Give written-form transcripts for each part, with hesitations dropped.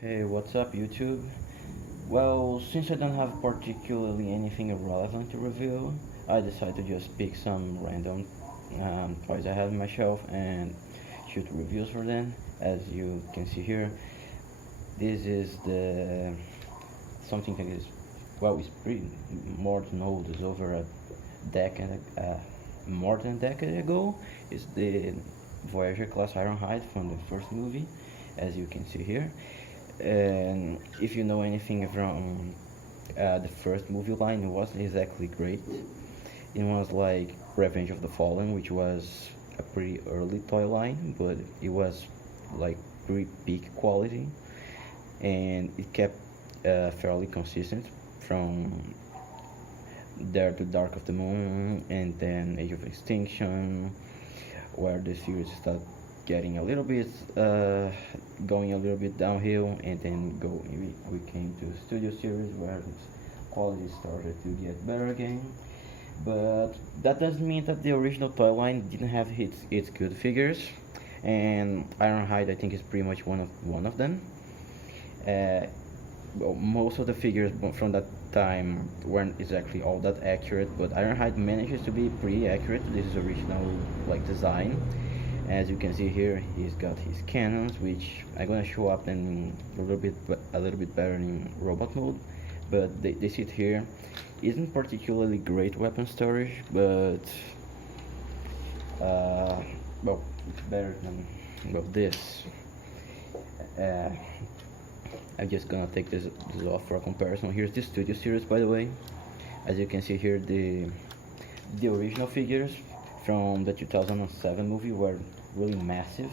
Hey, what's up, YouTube? Well, since I don't have particularly anything relevant to review, I decided to just pick some random toys I have on my shelf and shoot reviews for them. As you can see here, this is the something that is it's pretty more than old. It's over a decade, more than a decade ago. It's the Voyager class Ironhide from the first movie, as you can see here. And if you know anything from the first movie line, it wasn't exactly great. It was like Revenge of the Fallen, which was a pretty early toy line, but it was like pretty peak quality, and it kept fairly consistent from there to Dark of the Moon, and then Age of Extinction, where the series started getting a little bit going a little bit downhill, and then we came to studio series where the quality started to get better again. But that doesn't mean that the original toy line didn't have its good figures, and Ironhide I think is pretty much one of them. uh, well, most of the figures from that time weren't exactly all that accurate, but Ironhide manages to be pretty accurate to this original like design. As you can see here, he's got his cannons, which are gonna show up in a little bit better in robot mode. But they sit here. Isn't particularly great weapon storage, but uh, it's better than this. Uh, I'm just gonna take this off for a comparison. Here's the Studio Series, by the way. As you can see here, the original figures from the 2007 movie were really massive.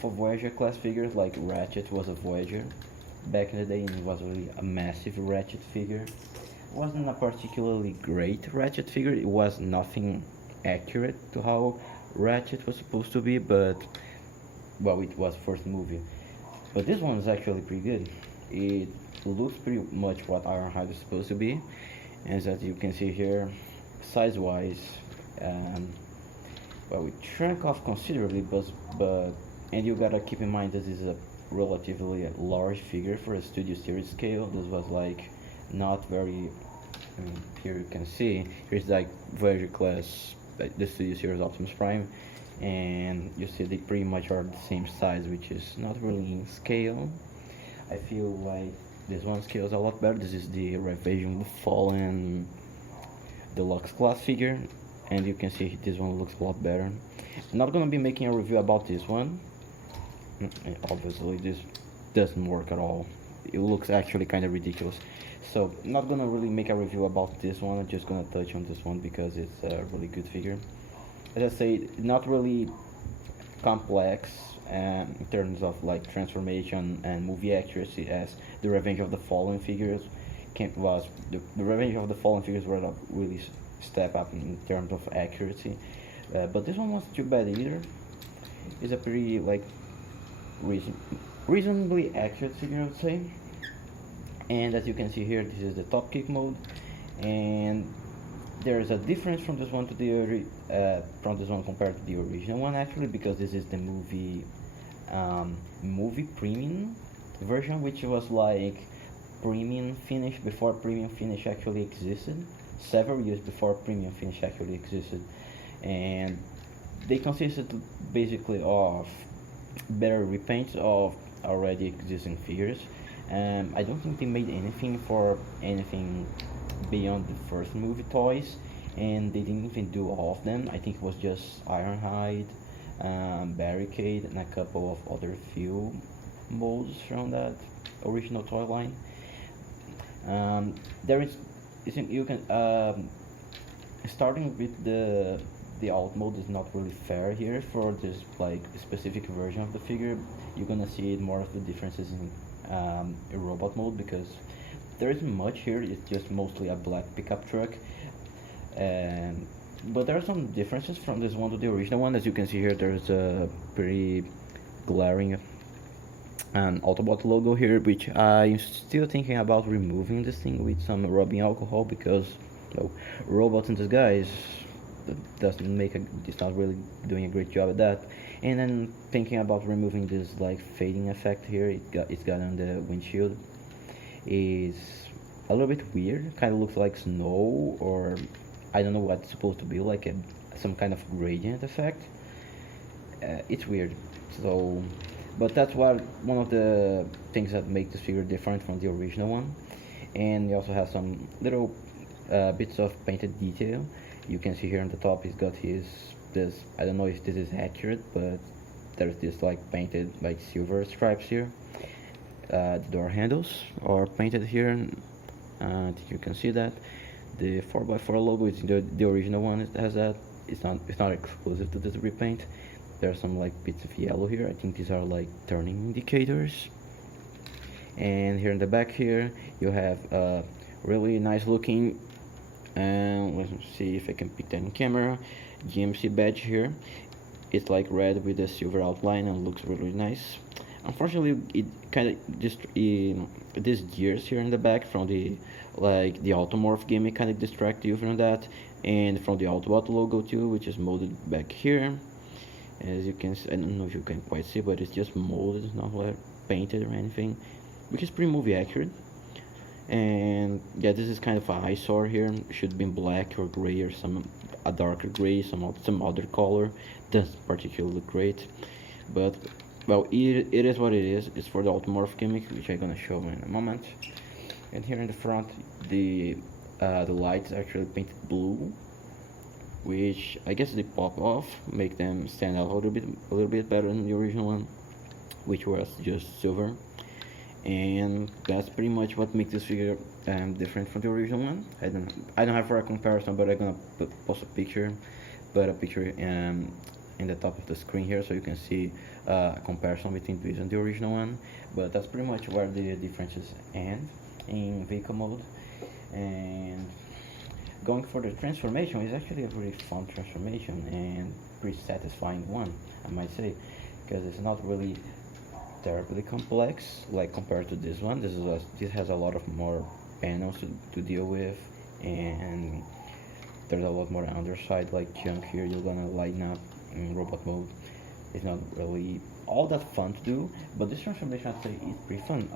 For Voyager class figures, like Ratchet was a Voyager back in the day, and it was really a massive Ratchet figure. It wasn't a particularly great Ratchet figure. It was nothing accurate to how Ratchet was supposed to be, but it was first movie. But this one is actually pretty good. It looks pretty much what Ironhide is supposed to be, and as you can see here, size-wise, um, it shrank off considerably, but and you gotta keep in mind that this is a relatively large figure for a Studio Series scale. This was like not very. I mean, here you can see here's like Voyager class, the Studio Series Optimus Prime, and you see they pretty much are the same size, which is not really in scale. I feel like this one scales a lot better. This is the Revenge of the Fallen deluxe class figure, and you can see this one looks a lot better. I'm not gonna be making a review about this one. Obviously this doesn't work at all. It looks actually kind of ridiculous, so I'm not gonna really make a review about this one. I'm just gonna touch on this one because it's a really good figure. As I say, not really complex in terms of like transformation and movie accuracy as the Revenge of the Fallen figures was. The Revenge of the Fallen figures were a really step up in terms of accuracy, but this one wasn't too bad either. It's a pretty like reason, reasonably accurate figure, I would say. And as you can see here, this is the top kick mode, and there is a difference from this one to from this one compared to the original one, actually, because this is the movie premium version, which was like premium finish before premium finish actually existed, several years before premium finish actually existed, and they consisted basically of better repaints of already existing figures. I don't think they made anything for anything beyond the first movie toys, and they didn't even do all of them. I think it was just Ironhide, Barricade, and a couple of other few molds from that original toy line. There isn't you can starting with the alt mode is not really fair here for this like specific version of the figure. You're gonna see more of the differences in robot mode, because there isn't much here. It's just mostly a black pickup truck, and but there are some differences from this one to the original one. As you can see here, there's a pretty glaring Autobot logo here, which I'm still thinking about removing this thing with some rubbing alcohol, because robots in disguise doesn't make a, it's not really doing a great job at that. And then thinking about removing this like fading effect here, it's got on the windshield, is a little bit weird. Kind of looks like snow, or I don't know what it's supposed to be, like some kind of gradient effect. It's weird. So, but that's one of the things that make this figure different from the original one. And he also has some little bits of painted detail. You can see here on the top he's got this, I don't know if this is accurate, but there's this like painted like silver stripes here. The door handles are painted here, and you can see that. The 4x4 logo is the original one, it has that. It's not exclusive to this repaint. There are some like bits of yellow here. I think these are like turning indicators. And here in the back here you have a really nice looking, and let's see if I can pick that in camera, GMC badge here. It's like red with a silver outline and looks really nice. Unfortunately, it kind of just these gears here in the back from the Automorph gimmick kind of distract you from that, and from the Autobot logo too, which is molded back here. As you can see, I don't know if you can quite see, but it's just molded, it's not like painted or anything, which is pretty movie accurate. And yeah, this is kind of an eyesore here. It should be in black or gray, or a darker gray, some other color. Doesn't particularly look great, but well, it is what it is. It's for the Automorph gimmick, which I'm gonna show in a moment. And here in the front, the lights actually painted blue, which I guess they pop off, make them stand out a little bit better than the original one, which was just silver. And that's pretty much what makes this figure different from the original one. I don't have for a comparison, but I'm gonna post a picture, in the top of the screen here, so you can see a comparison between this and the original one. But that's pretty much where the differences end in vehicle mode. And going for the transformation is actually a really fun transformation and pretty satisfying one, I might say, because it's not really terribly complex like compared to this one. This has a lot of more panels to deal with, and there's a lot more underside like junk here you're gonna lighten up in robot mode. It's not really all that fun to do, but this transformation I'd say is pretty fun,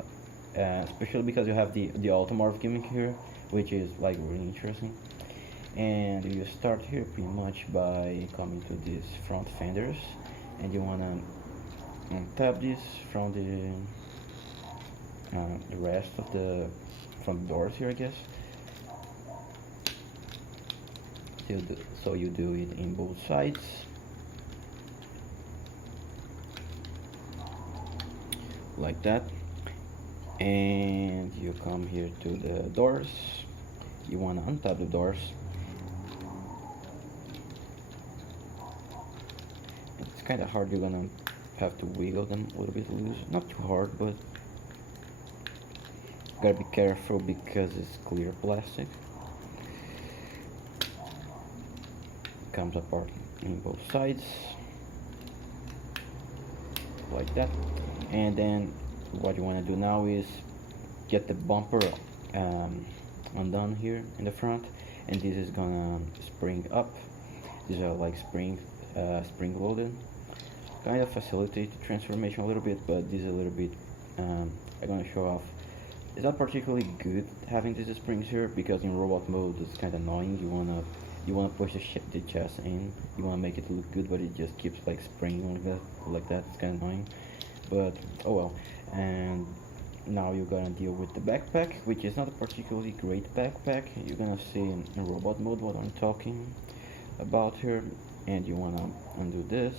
especially because you have the Automorph gimmick here, which is like really interesting. And you start here pretty much by coming to these front fenders, and you wanna untap this from the rest of the front doors here, I guess. So you do it in both sides, like that. And you come here to the doors. You want to untap the doors. It's kind of hard. You're gonna have to wiggle them a little bit loose, not too hard, but gotta be careful because it's clear plastic. Comes apart in both sides, like that. And then what you want to do now is get the bumper undone here in the front, and this is gonna spring up. These are like spring loaded, kind of facilitate the transformation a little bit, but this is a little bit I'm gonna show off. It's not particularly good having these springs here, because in robot mode it's kind of annoying. You wanna push the chest in, you wanna make it look good, but it just keeps like springing like that. It's kind of annoying, but oh well. And now you're gonna deal with the backpack, which is not a particularly great backpack. You're gonna see in robot mode what I'm talking about here. And you wanna undo this,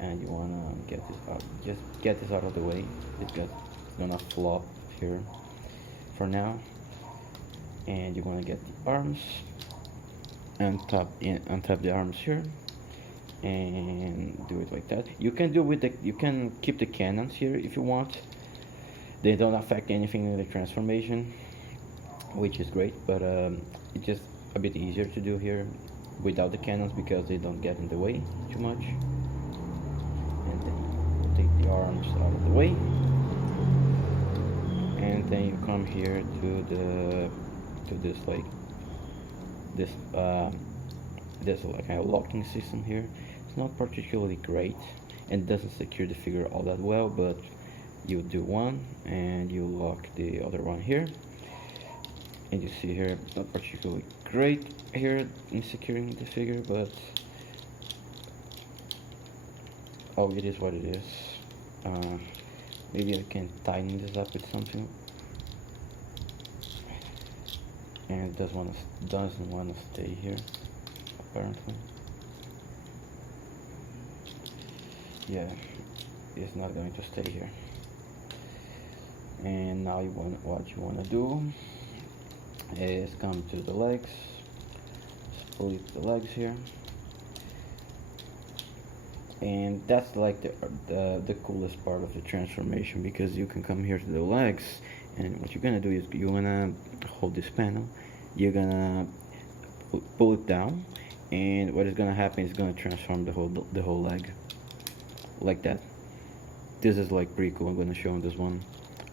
and you wanna get this out. Just get this out of the way. It's gonna flop here for now. And you wanna get the arms, and untap the arms here, and do it like that. You can you can keep the cannons here if you want. They don't affect anything in the transformation, which is great, but it's just a bit easier to do here without the cannons because they don't get in the way too much. And then you take the arms out of the way, and then you come here to this there's like a locking system here. It's not particularly great and doesn't secure the figure all that well, but you do one and you lock the other one here, and you see here it's not particularly great here in securing the figure, but oh, it is what it is. Maybe I can tighten this up with something. And it doesn't want to stay here, apparently. Yeah, it's not going to stay here. And now what you want to do is come to the legs, split the legs here, and that's like the coolest part of the transformation, because you can come here to the legs, and what you're gonna do is you're gonna hold this panel, you're gonna pull it down, and what is gonna happen is gonna transform the whole leg like that. This is like pretty cool. I'm gonna show this one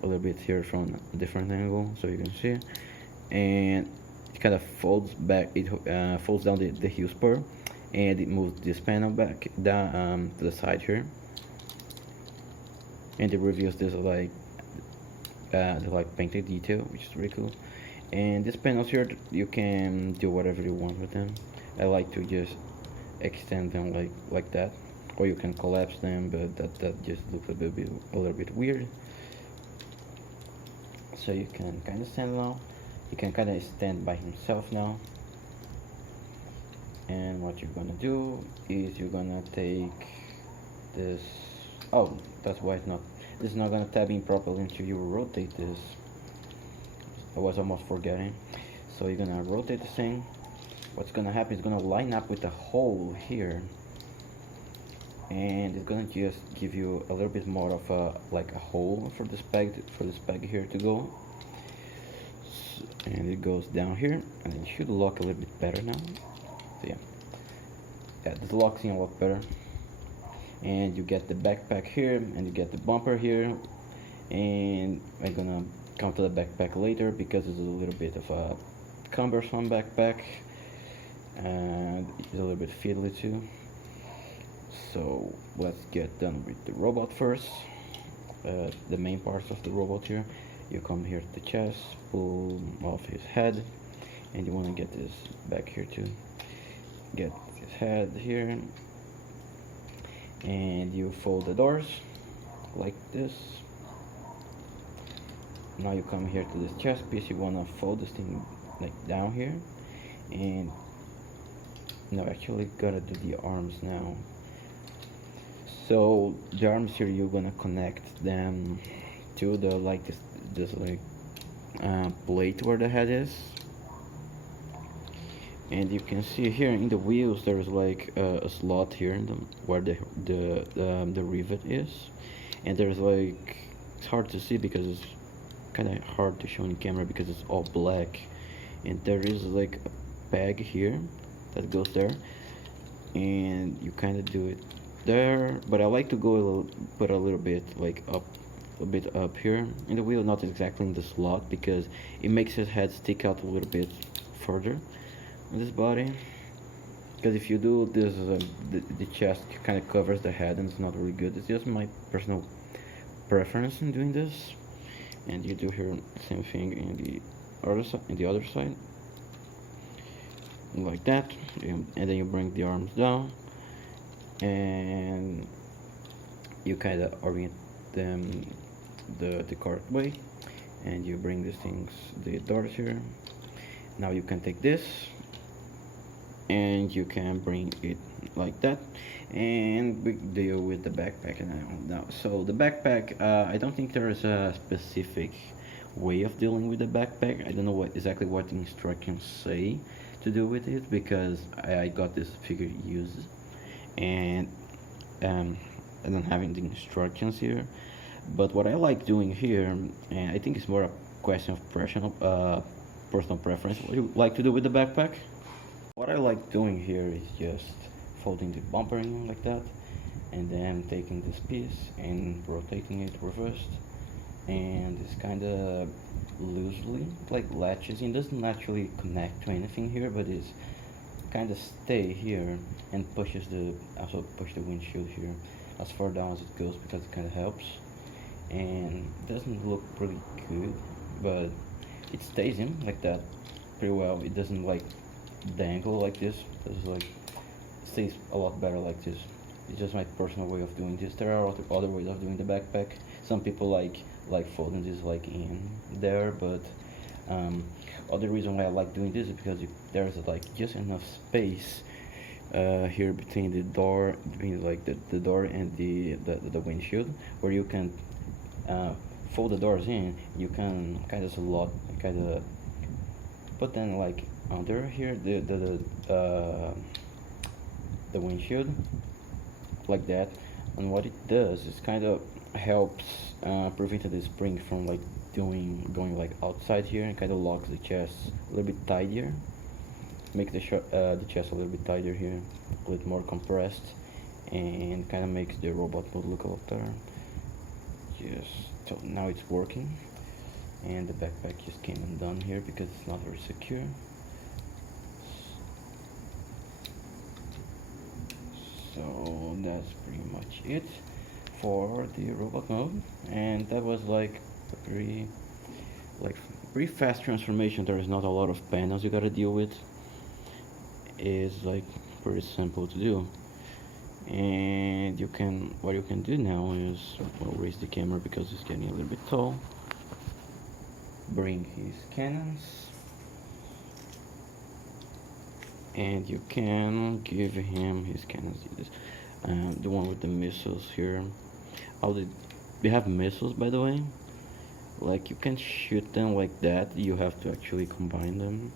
a little bit here from a different angle so you can see, and it kind of folds back. It folds down the heel spur, and it moves this panel back down to the side here, and it reveals this like the like painted detail, which is really cool. And these panels here, you can do whatever you want with them. I like to just extend them like that, or you can collapse them, but that just looks a little bit weird. So you can kind of stand now. You can kind of stand by himself now. And what you're gonna do is you're gonna take this. Oh, that's why this is not gonna tab in properly until you rotate this. I was almost forgetting. So you're gonna rotate the thing. What's gonna happen is gonna line up with the hole here, and it's gonna just give you a little bit more of a hole for this peg here to go. And it goes down here, and it should lock a little bit better now. So yeah, this locks in a lot better. And you get the backpack here, and you get the bumper here, and I'm gonna come to the backpack later because it's a little bit of a cumbersome backpack, and it's a little bit fiddly too. So let's get done with the robot first. The main parts of the robot here. You come here to the chest, pull off his head, and you want to get this back here too. Get his head here, and you fold the doors like this. Now you come here to this chest piece. You want to fold this thing like down here, and no, actually gotta do the arms now. So the arms here, you're gonna connect them to the this like plate where the head is, and you can see here in the wheels there's like a slot here in where the rivet is, and there's like, it's hard to see because it's kind of hard to show on camera because it's all black, and there is like a peg here that goes there, and you kind of do it there, but I like to go put a little bit like a bit up here in the wheel, not exactly in the slot, because it makes his head stick out a little bit further on this body. Because if you do this, the chest kind of covers the head, and it's not really good. It's just my personal preference in doing this. And you do here the same thing in the other side, like that, and then you bring the arms down, and you kind of orient them the correct way, and you bring the doors here. Now you can take this and you can bring it like that, and we deal with the backpack now. So the backpack, I don't think there is a specific way of dealing with the backpack. I don't know exactly what the instructions say to do with it, because I got this figure used, and I don't have any instructions here. But what I like doing here, and I think it's more a question of personal preference, what you like to do with the backpack. What I like doing here is just folding the bumper in like that, and then taking this piece and rotating it reversed, and it's kind of loosely like latches. It doesn't actually connect to anything here, but it's kind of stay here and pushes also push the windshield here as far down as it goes, because it kind of helps, and it doesn't look pretty good, but it stays in like that pretty well. It doesn't like dangle like this. It's like stays a lot better like this. It's just my personal way of doing this. There are other ways of doing the backpack. Some people like folding this like in there, but other reason why I like doing this is because there's like just enough space here between the door, between like the door and the windshield, where you can fold the doors in. You can kind of slot, kind of put them like under here the windshield like that. And what it does is kind of helps prevent the spring from like going like outside here, and kind of locks the chest a little bit tighter, make the chest a little bit tighter here, a little more compressed, and kind of makes the robot mode look a lot better. So now it's working, and the backpack just came undone here because it's not very secure. So that's pretty much it for the robot mode, and that was like a pretty fast transformation. There is not a lot of panels you gotta deal with. It's like pretty simple to do, and what you can do now is, well, raise the camera because it's getting a little bit tall. Bring his cannons, and you can give him his cannons. The one with the missiles here. They have missiles, by the way. Like, you can shoot them like that. You have to actually combine them,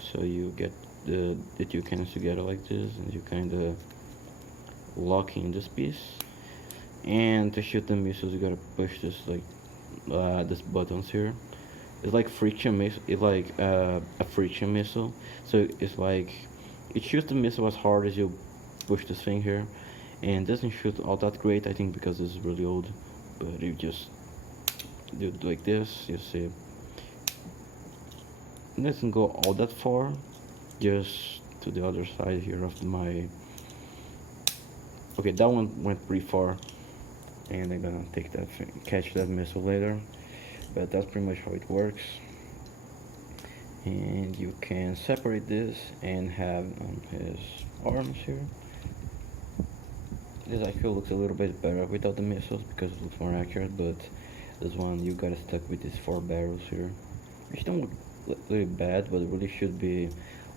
so you get the two cannons together like this, and you kind of lock in this piece. And to shoot the missiles, you gotta push this like these buttons here. It's like friction missile. It's like a friction missile. So it's like it shoots the missile as hard as you push this thing here, and doesn't shoot all that great, I think, because it's really old. But you just do it like this, you see. It doesn't go all that far, just to the other side here of my. Okay, that one went pretty far, and I'm gonna catch that missile later. But that's pretty much how it works. And you can separate this and have his arms here. This I feel looks a little bit better without the missiles because it looks more accurate, but this one you gotta stuck with these 4 barrels here, which don't look really bad, but it really should be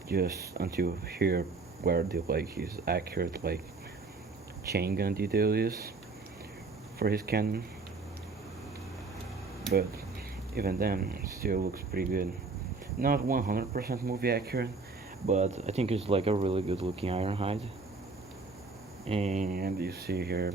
just until here where the his accurate chain gun detail is for his cannon. But even then, it still looks pretty good. Not 100% movie accurate, but I think it's like a really good looking Ironhide. And you see here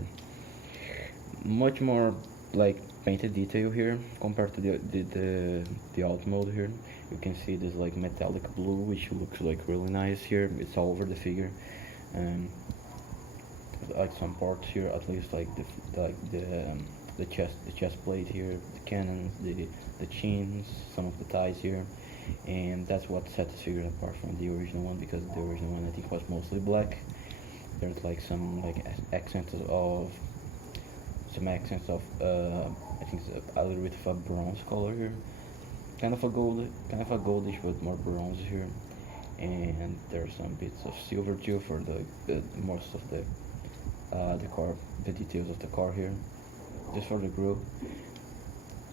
much more like painted detail here compared to the alt mode here. You can see this like metallic blue, which looks like really nice here. It's all over the figure, and like some parts here, at least like the chest plate here, the cannons, the chins, some of the ties here, and that's what sets the figure apart from the original one, because the original one I think was mostly black. There's like some accents of I think it's a little bit of a bronze color here, kind of a goldish but more bronze here, and there's some bits of silver too for the most of the car, the details of the car here, just for the grille.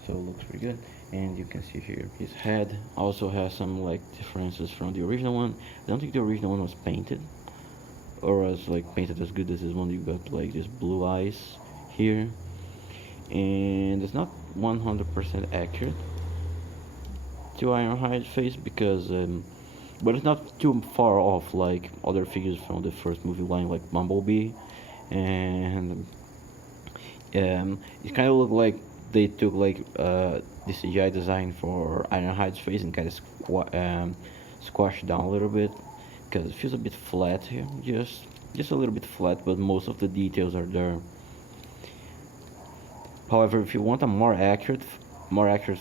So it looks pretty good. And you can see here his head also has some differences from the original one. I don't think the original one was painted, or was painted as good as this one. You got this blue eyes here, and it's not 100% accurate to Ironhide's face, because but it's not too far off like other figures from the first movie line, like Bumblebee, and it kind of looked like they took the CGI design for Ironhide's face and kind of squashed down a little bit, because it feels a bit flat here, just a little bit flat, but most of the details are there. However, if you want a more accurate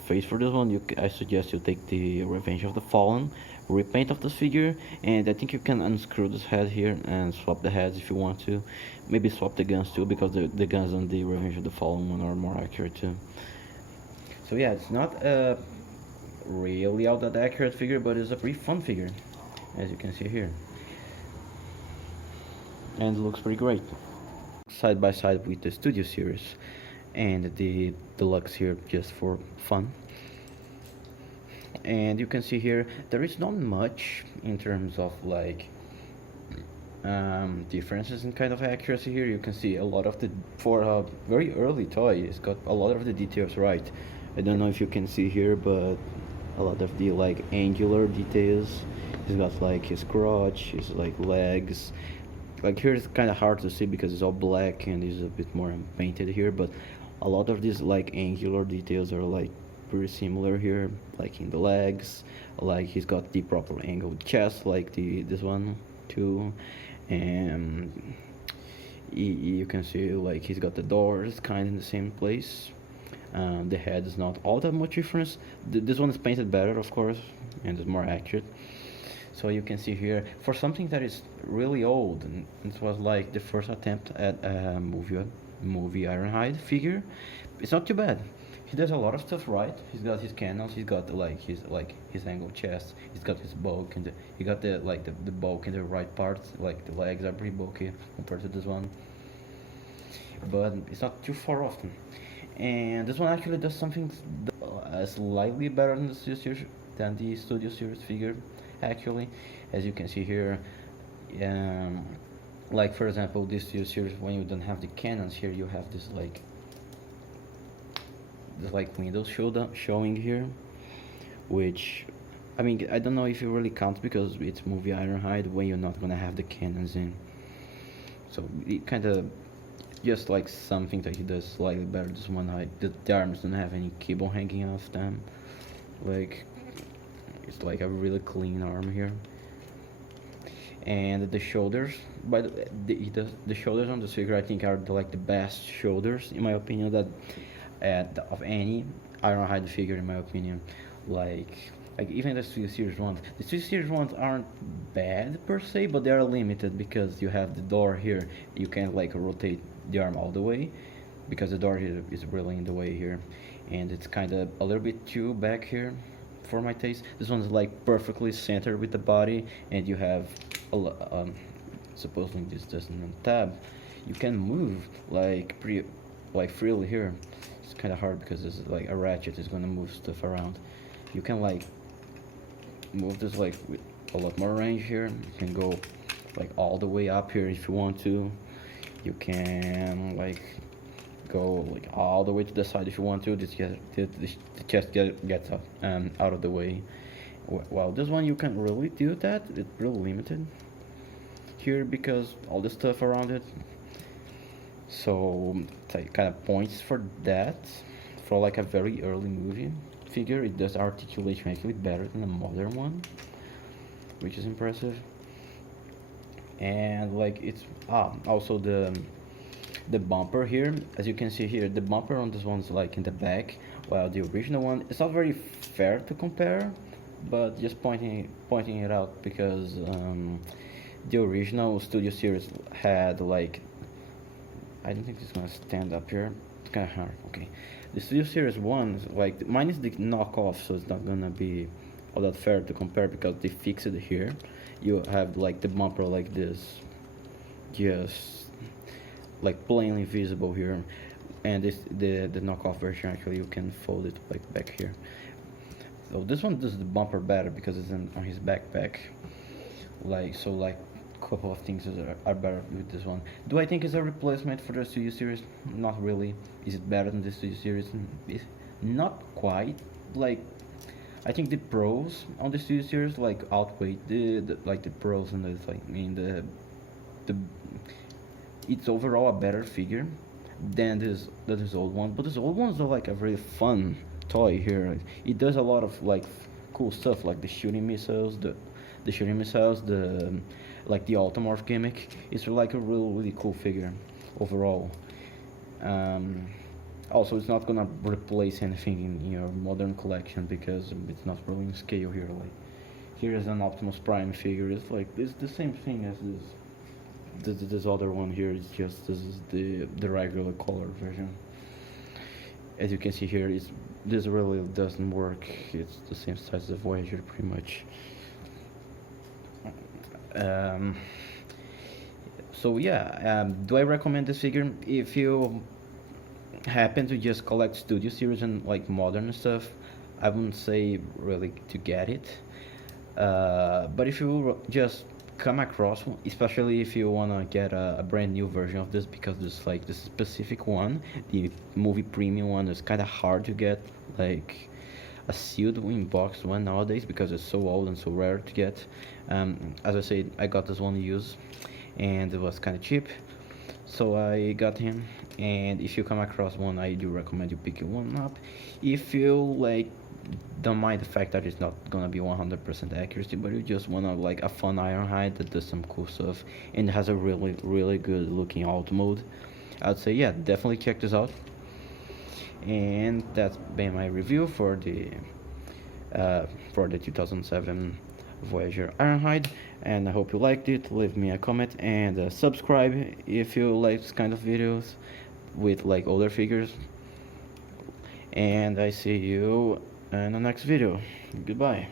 face for this one, I suggest you take the Revenge of the Fallen, repaint of this figure, and I think you can unscrew this head here and swap the heads if you want to. Maybe swap the guns too, because the guns on the Revenge of the Fallen one are more accurate too. So yeah, it's not a really all that accurate figure, but it's a pretty fun figure, as you can see here. And it looks pretty great. Side by side with the Studio series and the deluxe here just for fun. And you can see here there is not much in terms of like differences in kind of accuracy here. You can see a lot of the, for a very early toy, it's got a lot of the details right. I don't know if you can see here, but a lot of the like angular details. He's got like his crotch, his like legs. Like here it's kind of hard to see because it's all black and it's a bit more painted here, but a lot of these like angular details are like pretty similar here, like in the legs. Like he's got the proper angled chest, like this one too, and you can see like he's got the doors kind of in the same place. The head is not all that much difference. This one is painted better, of course, and is more accurate. So you can see here, for something that is really old, and it was like the first attempt at a movie Ironhide figure, it's not too bad. He does a lot of stuff right. He's got his cannons, he's got his angled chest, he's got his bulk, and he got the bulk in the right parts. Like the legs are pretty bulky compared to this one, but it's not too far often. And this one actually does something slightly better than the Studio Series figure, actually. As you can see here, like for example, this Studio Series, when you don't have the cannons here, you have this windows showing here, which, I mean, I don't know if it really counts because it's movie Ironhide when you're not gonna have the cannons in. So it kind of just like something that he does slightly better. This one, the arms don't have any cable hanging off them. Like it's like a really clean arm here. And the shoulders, by the shoulders on this figure, I think are like the best shoulders in my opinion that of any Ironhide figure, in my opinion. Like even the Studio Series ones. The Studio Series ones aren't bad per se, but they are limited because you have the door here. You can't like rotate the arm all the way because the door here is really in the way here, and it's kind of a little bit too back here for my taste. This one's like perfectly centered with the body, and you have supposedly this doesn't tab. You can move like freely here. It's kind of hard because this is like a ratchet is gonna move stuff around. You can like move this like with a lot more range here. You can go like all the way up here if you want to. You can like go like all the way to the side if you want to. The chest gets out of the way. Well, this one you can't really do that. It's really limited here because all the stuff around it. So it kind of points for that. For like a very early movie figure, it does articulation actually better than a modern one, which is impressive. And like it's also the bumper here, as you can see here, the bumper on this one's like in the back, while the original one, it's not very fair to compare, but just pointing it out because the original Studio Series had like, I don't think it's gonna stand up here, it's kind of hard. Okay, the Studio Series one, like mine is the knockoff, so it's not gonna be all that fair to compare because they fixed it here. You have like the bumper like this, just like plainly visible here, and the knockoff version actually you can fold it like back here. So this one does the bumper better because it's on his backpack. Like so, like a couple of things are better with this one. Do I think it's a replacement for the Studio Series? Not really. Is it better than the Studio Series? It's not quite. Like I think the pros on the Studio Series like outweigh the pros and the like in the it's overall a better figure than this old one. But this old one's like a really fun toy here. It does a lot of like cool stuff like the shooting missiles, the like the automorph gimmick. It's like a really cool figure overall. Also, it's not gonna replace anything in your modern collection because it's not really in scale here. Like Here is an Optimus Prime figure. It's like it's the same thing as this other one here. It's just this is the regular color version. As you can see here, this really doesn't work. It's the same size as Voyager pretty much. So yeah, do I recommend this figure? If you happen to just collect studio series and like modern stuff, I wouldn't say really to get it. But if you just come across one, especially if you wanna get a brand new version of this, because this like this specific one, the movie premium one, is kind of hard to get, like a sealed in box one nowadays, because it's so old and so rare to get. As I said, I got this one used and it was kind of cheap, so I got him. And if you come across one, I do recommend you pick one up. If you like don't mind the fact that it's not gonna be 100% accuracy, but you just wanna like a fun Ironhide that does some cool stuff and has a really good looking alt mode, I'd say yeah, definitely check this out. And that's been my review for the 2007 Voyager Ironhide, and I hope you liked it. Leave me a comment and subscribe if you like this kind of videos with like older figures. And I see you in the next video. Goodbye.